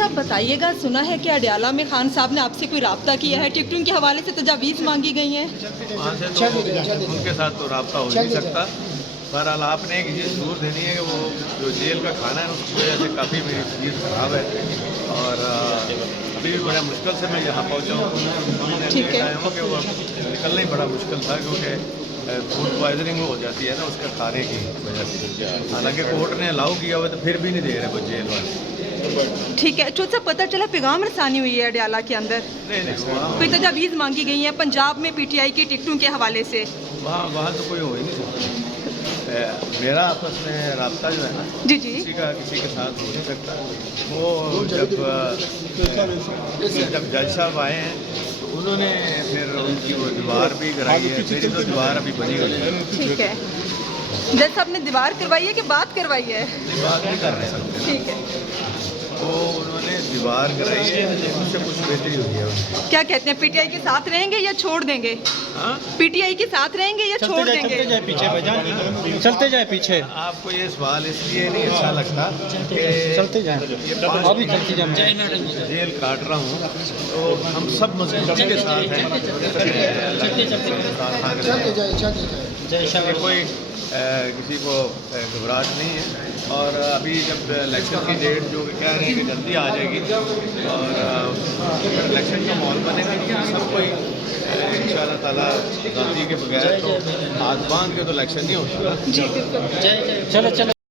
साहब बताइएगा, सुना है कि अडयाला में खान साहब ने आपसे कोई राब्ता किया है, टिकटों के हवाले से तजावीज़ मांगी गई हैं? वहाँ से तो उनके साथ तो रब्ता हो नहीं सकता। बहरहाल आपने एक चीज़ जरूर देनी है कि वो जो जेल का खाना है उसकी वजह से काफ़ी मेरी तबीयत ख़राब है और अभी भी बड़ा मुश्किल से मैं यहाँ पहुँचा हूँ। ठीक है। कि वो निकलना ही बड़ा मुश्किल था क्योंकि फूड पॉइजनिंग हो जाती है ना उसका खाने की वजह से। हालांकि कोर्ट ने अलाउ किया हुआ तो फिर भी नहीं दे रहे वो जेल वाले। ठीक है। चौथ साहब पता चला पैगाम रसानी हुई है अडयाला के अंदर, नहीं कोई तजावीज़ मांगी गई है पंजाब में पीटीआई की टिकटों के हवाले से? वहाँ तो कोई हो ही नहीं सकता। मेरा आपस में रब्ता जो है ना जी जी किसी का किसी के साथ हो नहीं सकता। वो जब जज साहब आए हैं तो उन्होंने फिर उनकी वो दीवार भी कराई है, मेरी तो दीवार अभी बनी हुई है। ठीक है। जज साहब ने दीवार करवाई है कि बात करवाई है? बात नहीं कर रहे हैं, ठीक है। वो उन्होंने दीवार कराई है, उससे कुछ बेहतरी हुई है उनकी। क्या कहते हैं, पीटीआई के साथ रहेंगे या छोड़ देंगे? हाँ, पीटीआई के साथ रहेंगे या छोड़ देंगे? चलते जाए पीछे भाईजान, चलते जाए पीछे, आपको ये सवाल इसलिए नहीं अच्छा लगता कि चलते जाए अभी चलते जाए। जेल काट रहा हूँ तो हम सब मजबूती के साथ हैं। कोई किसी को घबराहट नहीं है और अभी जब इलेक्शन की डेट जो कि कह रहे हैं कि जल्दी आ जाएगी और इलेक्शन का माहौल बनेगा सब कोई इंशाअल्लाह ताला गलती के बगैर तो हाथ बांध के तो इलेक्शन नहीं होता। जी बिल्कुल। चलो चलो।